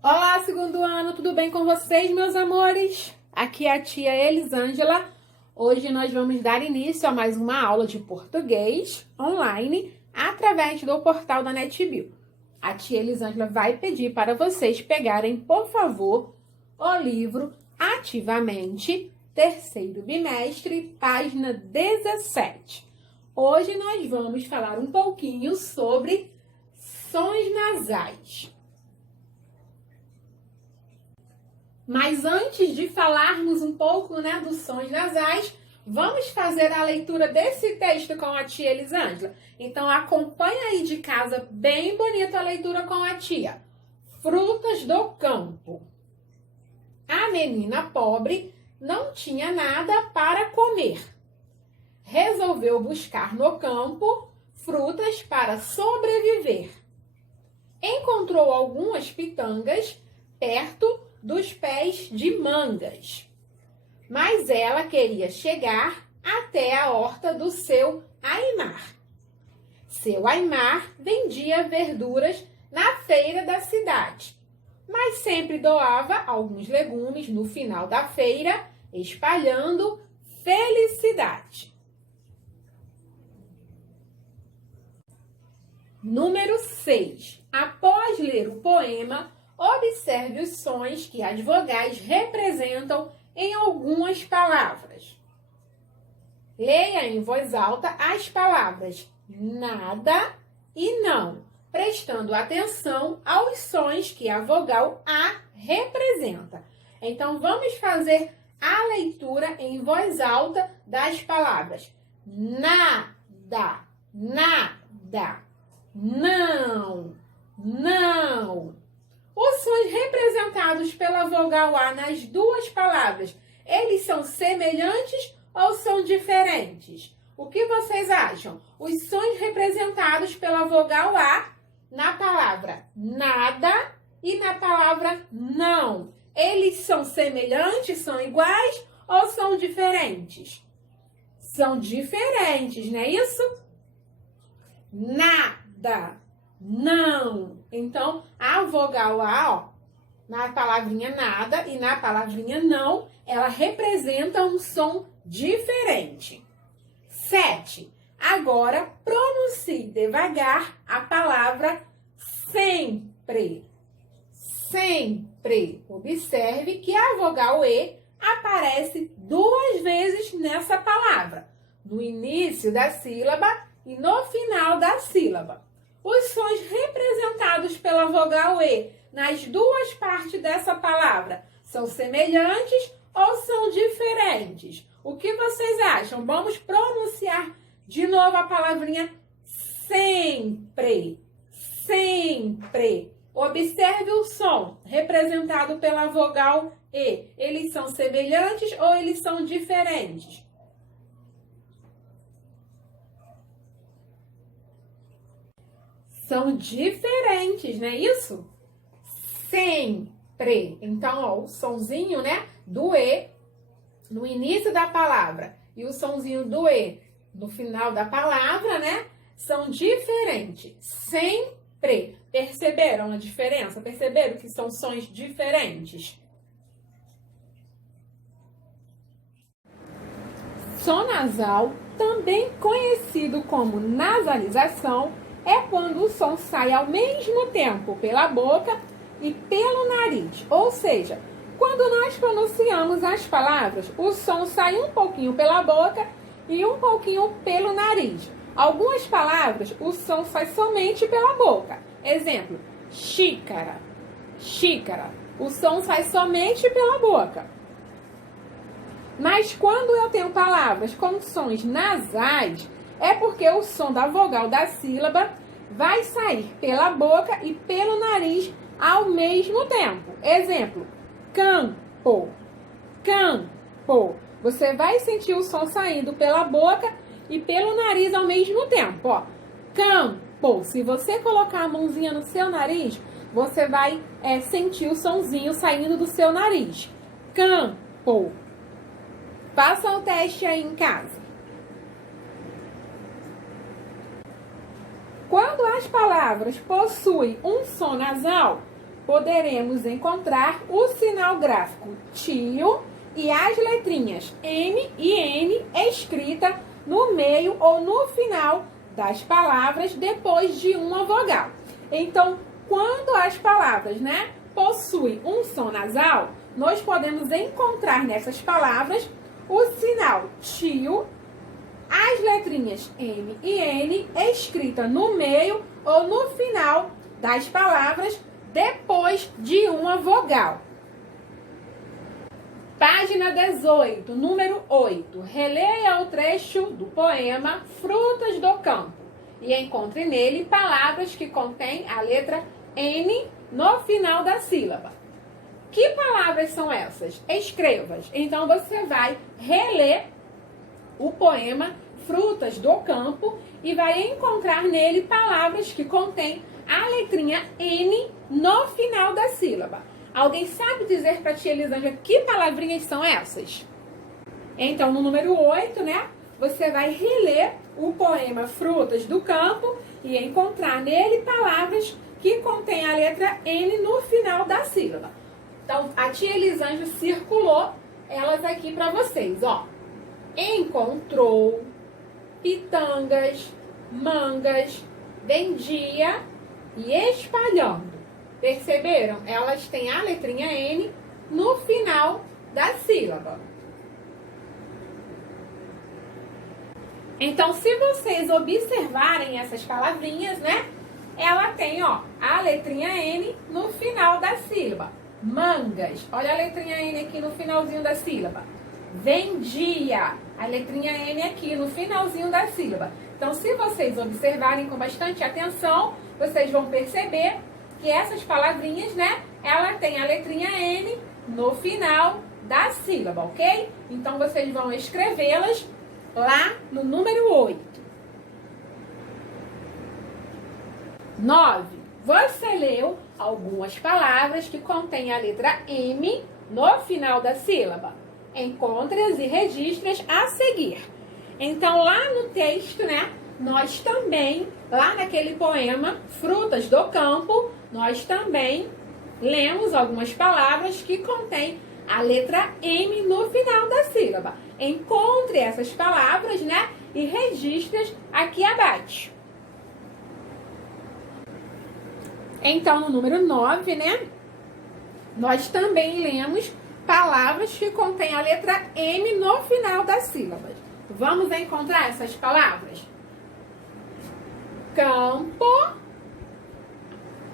Olá, segundo ano, tudo bem com vocês, meus amores? Aqui é a tia Elisângela. Hoje nós vamos dar início a mais uma aula de português online através do portal da NetBio. A tia Elisângela vai pedir para vocês pegarem, por favor, o livro Ativamente, terceiro bimestre, página 17. Hoje nós vamos falar um pouquinho sobre sons nasais. Mas antes de falarmos um pouco, dos sons nasais, vamos fazer a leitura desse texto com a tia Elisângela. Então acompanha aí de casa, bem bonita a leitura com a tia. Frutas do campo. A menina pobre não tinha nada para comer. Resolveu buscar no campo frutas para sobreviver. Encontrou algumas pitangas perto dos pés de mangas. Mas ela queria chegar até a horta do seu Aimar. Seu Aimar vendia verduras na feira da cidade, mas sempre doava alguns legumes no final da feira, espalhando felicidade. Número 6. Após ler o poema, observe os sons que as vogais representam em algumas palavras. Leia em voz alta as palavras nada e não, prestando atenção aos sons que a vogal A representa. Então, vamos fazer a leitura em voz alta das palavras nada, nada, não, não. Os sons representados pela vogal A nas duas palavras, eles são semelhantes ou são diferentes? O que vocês acham? Os sons representados pela vogal A na palavra nada e na palavra não, eles são semelhantes, são iguais ou são diferentes? São diferentes, não é isso? Nada, não. Então, a vogal A, na palavrinha nada e na palavrinha não, ela representa um som diferente. 7. Agora, pronuncie devagar a palavra sempre. Sempre. Observe que a vogal E aparece 2 vezes nessa palavra, no início da sílaba e no final da sílaba. Os sons representados pela vogal E nas duas partes dessa palavra são semelhantes ou são diferentes? O que vocês acham? Vamos pronunciar de novo a palavrinha sempre. Sempre. Observe o som representado pela vogal E. Eles são semelhantes ou eles são diferentes? São diferentes, não é isso? Sempre. Então, o sonzinho, do E no início da palavra e o sonzinho do E no final da palavra, são diferentes. Sempre. Perceberam a diferença? Perceberam que são sons diferentes? Som nasal, também conhecido como nasalização, é quando o som sai ao mesmo tempo pela boca e pelo nariz. Ou seja, quando nós pronunciamos as palavras, o som sai um pouquinho pela boca e um pouquinho pelo nariz. Algumas palavras, o som sai somente pela boca. Exemplo, xícara, xícara. O som sai somente pela boca. Mas quando eu tenho palavras com sons nasais, é porque o som da vogal da sílaba vai sair pela boca e pelo nariz ao mesmo tempo. Exemplo, campo, campo. Você vai sentir o som saindo pela boca e pelo nariz ao mesmo tempo. Ó. Campo. Se você colocar a mãozinha no seu nariz, você vai sentir o sonzinho saindo do seu nariz. Campo. Faça o teste aí em casa. Quando as palavras possuem um som nasal, poderemos encontrar o sinal gráfico tio e as letrinhas M e N escrita no meio ou no final das palavras depois de uma vogal. Então, quando as palavras, né, possuem um som nasal, nós podemos encontrar nessas palavras o sinal tio, as letrinhas M e N escrita no meio ou no final das palavras depois de uma vogal. Página 18, número 8. Releia o trecho do poema Frutas do Campo e encontre nele palavras que contêm a letra N no final da sílaba. Que palavras são essas? Escreva-as. Então você vai reler o poema Frutas do Campo e vai encontrar nele palavras que contêm a letrinha N no final da sílaba. Alguém sabe dizer para a tia Elisângela que palavrinhas são essas? Então, no número 8, né, você vai reler o poema Frutas do Campo e encontrar nele palavras que contêm a letra N no final da sílaba. Então, a tia Elisângela circulou elas aqui para vocês, ó. Encontrou, pitangas, mangas, vendia e espalhando. Perceberam? Elas têm a letrinha N no final da sílaba. Então, se vocês observarem essas palavrinhas, né? Ela tem, ó, a letrinha N no final da sílaba. Mangas. Olha a letrinha N aqui no finalzinho da sílaba. Vendia. A letrinha N aqui no finalzinho da sílaba. Então, se vocês observarem com bastante atenção, vocês vão perceber que essas palavrinhas, né, ela tem a letrinha N no final da sílaba, ok? Então, vocês vão escrevê-las lá no número 8. 9. Você leu algumas palavras que contêm a letra M no final da sílaba. Encontre-as e registre-as a seguir. Então, lá no texto, né, nós também, lá naquele poema Frutas do Campo, nós também lemos algumas palavras que contêm a letra M no final da sílaba. Encontre essas palavras, né, e registre-as aqui abaixo. Então, no número 9, né, nós também lemos palavras que contêm a letra M no final das sílabas. Vamos encontrar essas palavras? Campo,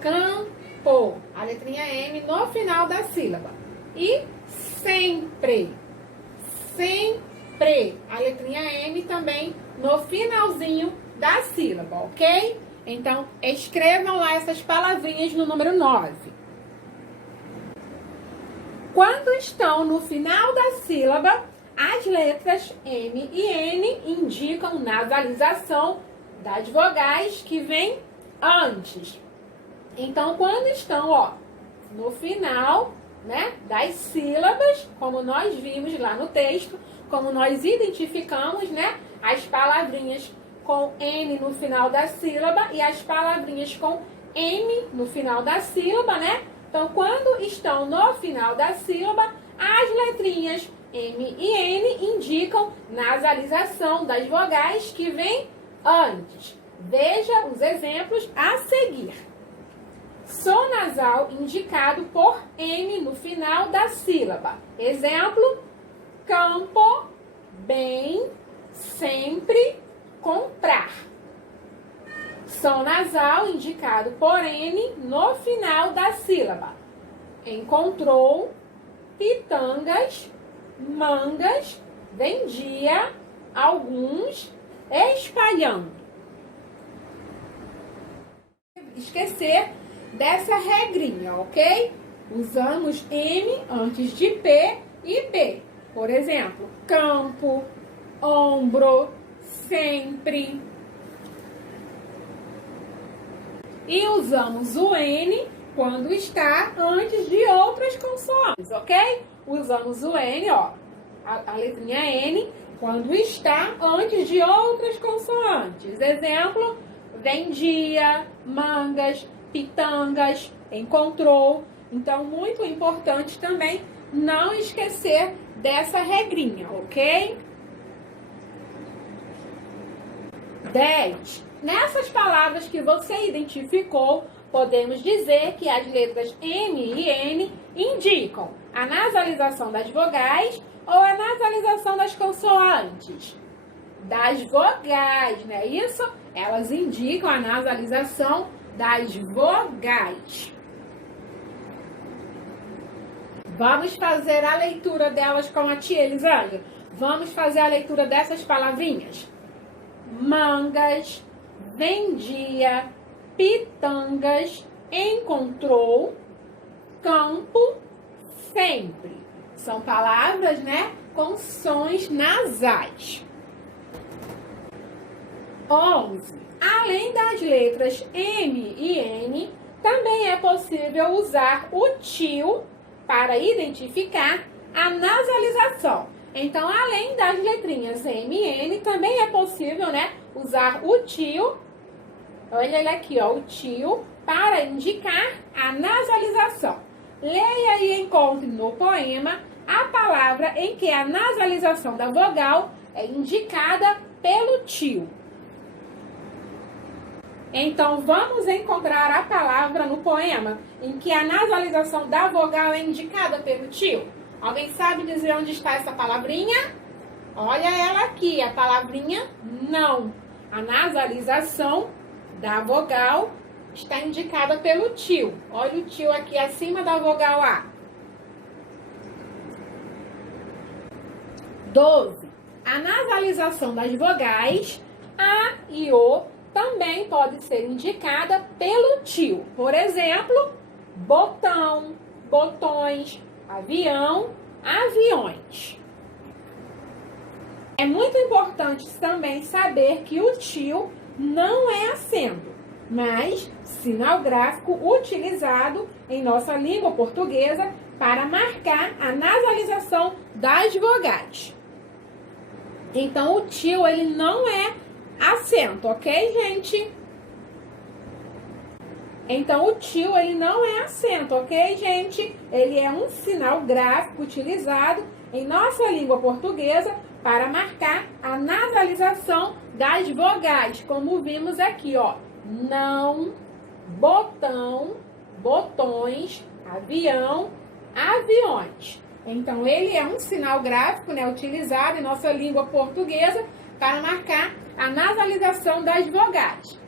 campo, a letrinha M no final da sílaba. E sempre, sempre, a letrinha M também no finalzinho da sílaba, ok? Então, escrevam lá essas palavrinhas no número 9. Quando estão no final da sílaba, as letras M e N indicam nasalização das vogais que vêm antes. Então, quando estão, ó, no final, né, das sílabas, como nós vimos lá no texto, como nós identificamos, né, as palavrinhas com N no final da sílaba e as palavrinhas com M no final da sílaba, né? Então, quando estão no final da sílaba, as letrinhas M e N indicam nasalização das vogais que vêm antes. Veja os exemplos a seguir. Som nasal indicado por M no final da sílaba. Exemplo: campo, bem, sempre, comprar. Som nasal indicado por N no final da sílaba. Encontrou, pitangas, mangas, vendia, alguns, espalhando. Esquecer dessa regrinha, ok? Usamos M antes de P e P. Por exemplo, campo, ombro, sempre. E usamos o N quando está antes de outras consoantes, ok? Usamos o N, ó, a letrinha N, quando está antes de outras consoantes. Exemplo: vendia, mangas, pitangas, encontrou. Então, muito importante também não esquecer dessa regrinha, ok? 10. Nessas palavras que você identificou, podemos dizer que as letras M e N indicam a nasalização das vogais ou a nasalização das consoantes. Das vogais, não é isso? Elas indicam a nasalização das vogais. Vamos fazer a leitura delas com a tia Elisângela. Vamos fazer a leitura dessas palavrinhas. Mangas, vendia, pitangas, encontrou, campo, sempre. São palavras, né, com sons nasais. 11. Além das letras M e N, também é possível usar o tio para identificar a nasalização. Então, além das letrinhas M e N, também é possível, né, usar o tio, olha ele aqui, ó, o tio, para indicar a nasalização. Leia e encontre no poema a palavra em que a nasalização da vogal é indicada pelo tio. Então, vamos encontrar a palavra no poema em que a nasalização da vogal é indicada pelo tio. Alguém sabe dizer onde está essa palavrinha? Olha ela aqui, a palavrinha não. A nasalização da vogal está indicada pelo tio. Olha o tio aqui acima da vogal A. 12. A nasalização das vogais A e O também pode ser indicada pelo tio. Por exemplo, botão, botões, avião, aviões. É muito importante também saber que o tio não é acento, mas sinal gráfico utilizado em nossa língua portuguesa para marcar a nasalização das vogais. Então, o tio, ele não é acento, ok, gente? Então, o tio, ele não é acento, ok, gente? Ele é um sinal gráfico utilizado em nossa língua portuguesa para marcar a nasalização das vogais, como vimos aqui, ó. Não, botão, botões, avião, aviões. Então, ele é um sinal gráfico, né, utilizado em nossa língua portuguesa para marcar a nasalização das vogais.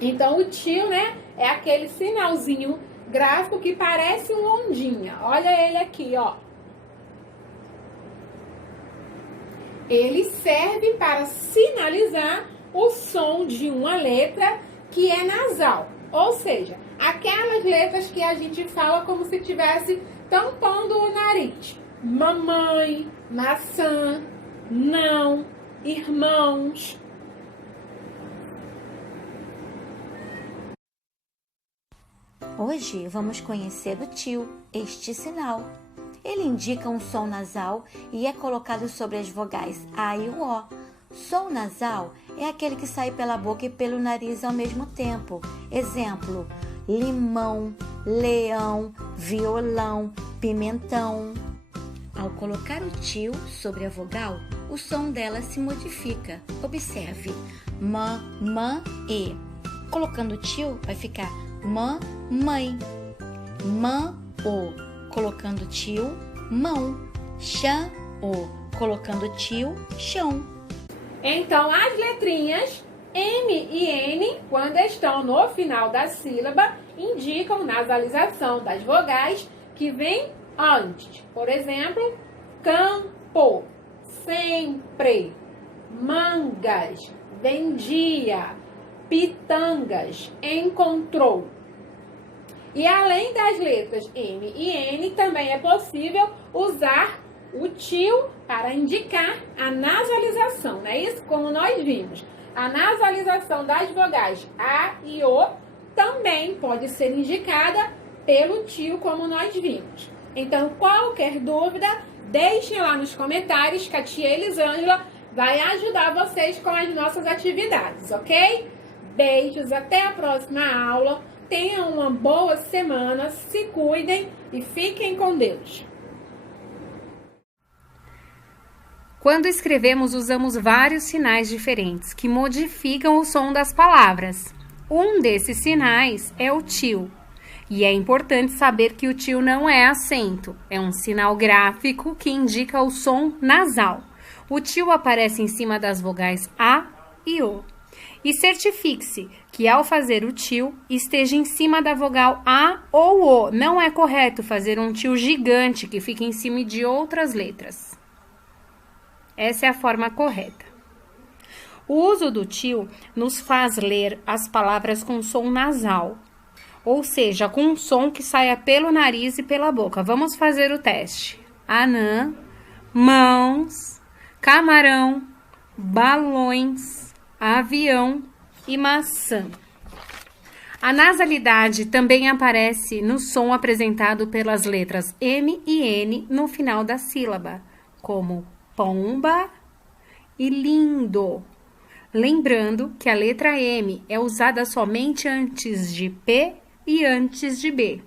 Então, o tio, né, é aquele sinalzinho gráfico que parece uma ondinha. Olha ele aqui, ó. Ele serve para sinalizar o som de uma letra que é nasal. Ou seja, aquelas letras que a gente fala como se estivesse tampando o nariz. Mamãe, maçã, não, irmãos. Hoje vamos conhecer o tio, este sinal. Ele indica um som nasal e é colocado sobre as vogais A e o O. Som nasal é aquele que sai pela boca e pelo nariz ao mesmo tempo. Exemplo, limão, leão, violão, pimentão. Ao colocar o tio sobre a vogal, o som dela se modifica. Observe, mã, e. Colocando o tio, vai ficar mã, mãe. Mã, o. Colocando tio, mão. Chã, o. Colocando tio, chão. Então, as letrinhas M e N, quando estão no final da sílaba, indicam nasalização das vogais que vêm antes. Por exemplo, campo, sempre, mangas, vendia, pitangas, encontrou. E além das letras M e N, também é possível usar o tio para indicar a nasalização, não é isso? Como nós vimos, a nasalização das vogais A e O também pode ser indicada pelo tio, como nós vimos. Então, qualquer dúvida, deixem lá nos comentários que a tia Elisângela vai ajudar vocês com as nossas atividades, ok? Beijos, até a próxima aula. tenham uma boa semana, se cuidem e fiquem com Deus. Quando escrevemos, usamos vários sinais diferentes que modificam o som das palavras. Um desses sinais é o tio. E é importante saber que o tio não é acento, é um sinal gráfico que indica o som nasal. O tio aparece em cima das vogais A e O. E certifique-se que ao fazer o tio, esteja em cima da vogal A ou O. Não é correto fazer um tio gigante que fica em cima de outras letras. Essa é a forma correta. O uso do tio nos faz ler as palavras com som nasal, ou seja, com um som que saia pelo nariz e pela boca. Vamos fazer o teste. Anã, mãos, camarão, balões, avião e maçã. A nasalidade também aparece no som apresentado pelas letras M e N no final da sílaba, como pomba e lindo. Lembrando que a letra M é usada somente antes de P e antes de B.